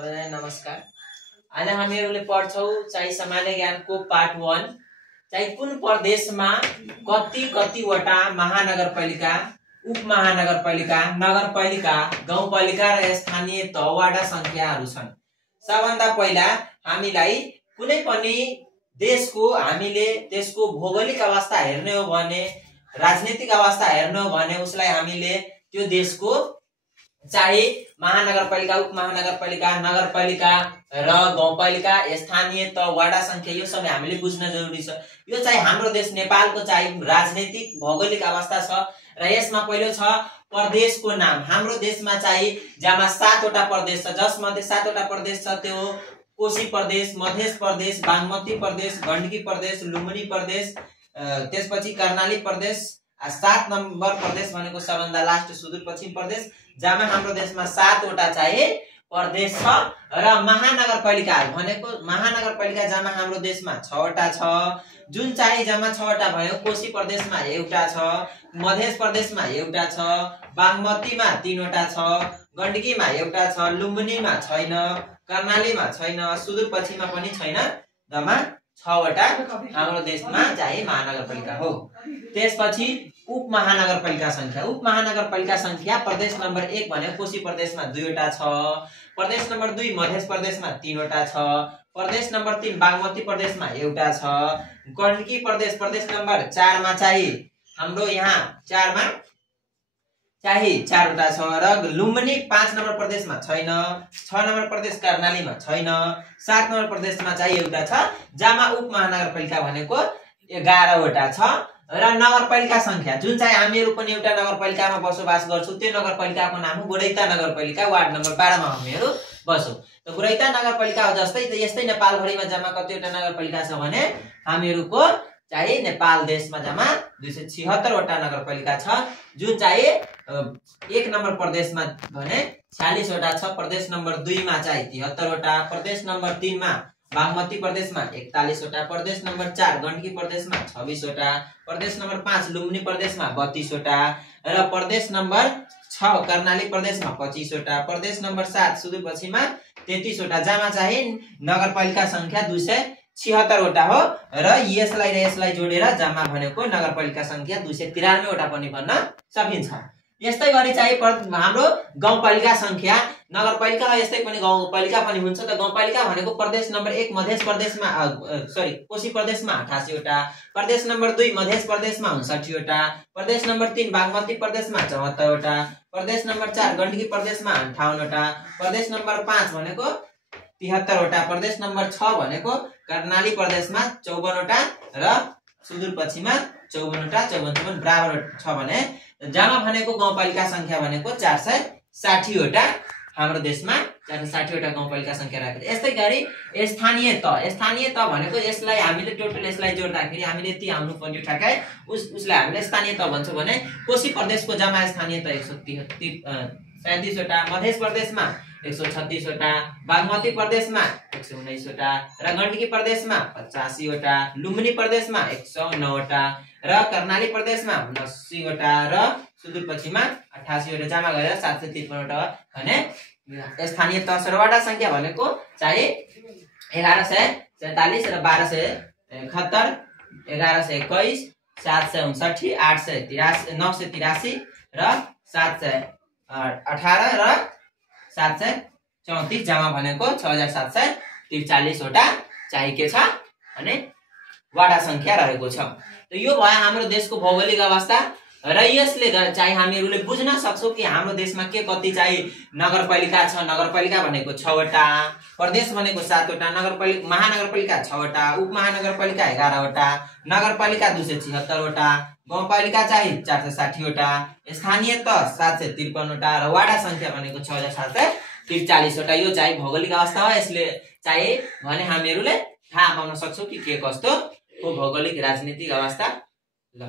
सबैलाई नमस्कार। आज हामीहरूले पढ्छौं चाहिँ सामान्य ज्ञानको पार्ट 1 चाहिँ कुन प्रदेशमा कतिवटा महानगरपालिका, उपमहानगरपालिका, नगरपालिका, गाउँपालिका र स्थानीय तहवाडा संख्याहरू छन्। सबभन्दा पहिला हामीलाई कुनै पनि देशको हामीले त्यसको भौगोलिक अवस्था हेर्ने हो भने, राजनीतिक अवस्था हेर्ने हो भने उसलाई हामीले त्यो देशको चाहे महानगरपालिका, उपमहानगरपालिका, नगरपालिका र गाउँपालिका, स्थानीय तहवाडा संख्या यो सबै हामीले बुझ्न जरुरी छ। यो चाहिँ हाम्रो देश नेपालको चाहिँ राजनीतिक भौगोलिक अवस्था छ र यसमा पहिलो छ प्रदेशको नाम। हाम्रो देशमा चाहिँ जम्मा 7 वटा प्रदेश छ, जसमध्ये 7 वटा प्रदेश छ। त्यो कोशी प्रदेश, मध्य प्रदेश, बागमती प्रदेश, गण्डकी प्रदेश, लुम्बिनी प्रदेश, त्यसपछि कर्णाली प्रदेश, 7 नम्बर प्रदेश भनेको सबभन्दा लास्ट सुदूरपश्चिम प्रदेश। जम्मा हाम्रो देशमा 7 वटा चाहिँ प्रदेश छ र महानगरपालिका भनेको महानगरपालिका जम्मा हाम्रो देशमा 6 वटा छ, जुन चाहिँ जम्मा 6 वटा भयो। कोशी प्रदेशमा एउटा छ, मध्य प्रदेशमा एउटा छ, बागमतीमा 3 वटा छ, गण्डकीमा एउटा छ, लुम्बिनीमा छैन, कर्णालीमा छैन, सुदूरपश्चिममा पनि छैन। जम्मा 6 वटा हाम्रो देशमा चाहिँ महानगरपालिका हो। त्यसपछि उपमहानगरपालिका संख्या। उपमहानगरपालिका संख्या प्रदेश नम्बर 1 भनेको कोशी प्रदेशमा 2 वटा छ, प्रदेश नम्बर 2 मध्य प्रदेशमा 3 वटा छ, प्रदेश नम्बर 3 बागमती प्रदेशमा एउटा छ, गण्डकी प्रदेश प्रदेश नम्बर 4 मा चाहिँ हाम्रो यहाँ 4 मा चाहिँ 4 वटा छ र लुम्बिनी 5 नम्बर प्रदेशमा छैन, 6 नम्बर प्रदेश कर्णालीमा छैन, 7 नम्बर प्रदेशमा चाहिँ एउटा छ। जम्मा उपमहानगरपालिका भनेको 11 वटा छ र नगरपालिका संख्या जुन चाहिँ हामीहरू पनि एउटा नगरपालिकामा बसोबास गर्छौं, त्यो नगरपालिकाको नाम हो गोरैता नगरपालिका। वार्ड नम्बर 12 मा हामीहरू बसौं। त गोरैता नगरपालिका हो जस्तै यस्तै नेपालभरिमा जम्मा कतिवटा नगरपालिका छ भने हामीहरूको चाहिँ नेपाल देशमा जम्मा 276 वटा नगरपालिका छ, जुन चाहिँ 1 नम्बर प्रदेशमा भने 46 वटा छ, प्रदेश नम्बर 2 मा चाहिँ 73 वटा, प्रदेश नम्बर 3 मा बागमती प्रदेशमा 41 वटा, प्रदेश नम्बर 4 गण्डकी प्रदेशमा 26 वटा, प्रदेश नम्बर 5 लुम्बिनी प्रदेशमा 32 वटा र प्रदेश नम्बर 6 कर्णाली प्रदेशमा 25 वटा, प्रदेश नम्बर 7 सुदूरपश्चिममा 33 वटा। जम्मा चाहिँ नगरपालिका संख्या 276 वटा हो र यसलाई जोडेर जम्मा भनेको नगरपालिका संख्या 293 वटा पनि भन्न सकिन्छ। यस्तै गरी चाहिँ हाम्रो गाउँपालिका संख्या, नगरपालिका र यस्तै पनि गाउँपालिका पनि हुन्छ। त गाउँपालिका भनेको प्रदेश नम्बर 1 मध्य प्रदेशमा कोशी प्रदेशमा 88 वटा, प्रदेश नम्बर 2 मध्य प्रदेशमा 59 वटा, प्रदेश नम्बर 3 बागमती प्रदेशमा 74 वटा, प्रदेश नम्बर 4 गण्डकी प्रदेशमा 58 वटा, प्रदेश नम्बर 5 भनेको 73 वटा, प्रदेश नम्बर 6 भनेको कर्णाली प्रदेशमा 54 वटा र सुदूरपश्चिममा 54 वटा, 54 बराबर छ भने जम्मा भनेको गाउँपालिका संख्या भनेको 460 वटा हाम्रो देशमा 460 वटा गाउँपालिका संख्या राखेको। यस्तै गरी स्थानीय तह भनेको यसलाई हामीले टोटल यसलाई जोड्दाखेरि हामीले यति आउनु पर्यो ठ्याक्कै उसलाई हामीले स्थानीय तह भन्छौं भने कोशी प्रदेशको जम्मा स्थानीय तह 137 वटा, मध्य प्रदेशमा 136 वटा, बागमती प्रदेशमा 119 वटा र गण्डकी प्रदेशमा 85 वटा, लुम्बिनी प्रदेशमा 109 वटा र कर्णाली प्रदेशमा 80 वटा र सुदूरपश्चिममा 88 वटा। जम्मा गरेर 753 वटा भने स्थानीय तह सरवाडा संख्या भनेको चाहिँ 1147 र 1271, 1121, 759, 883, 983 र 718 र 734। जम्मा भनेको 6743 वटा चाहिँ के छ भने वाडा संख्या रहेको छ। त यो भयो हाम्रो देशको भौगोलिक अवस्था र यसले चाहिँ हामीहरूले बुझ्न सक्छौं कि हाम्रो देशमा के कति चाहिँ नगरपालिका छ। नगरपालिका भनेको 6 वटा, प्रदेश भनेको 7 वटा, नगरपालिका महानगरपालिका 6 वटा, उपमहानगरपालिका 11 वटा, नगरपालिका 276 वटा, गाउँपालिका चाहिँ 460 वटा, स्थानीय तह 753 वटा र वाडा संख्या भनेको 6743 वटा। यो चाहिँ भौगोलिक अवस्था हो। यसले चाहिँ भने हामीहरूले थाहा पाउन सक्छौं कि के कस्तो हो भौगोलिक राजनीतिक अवस्था। ल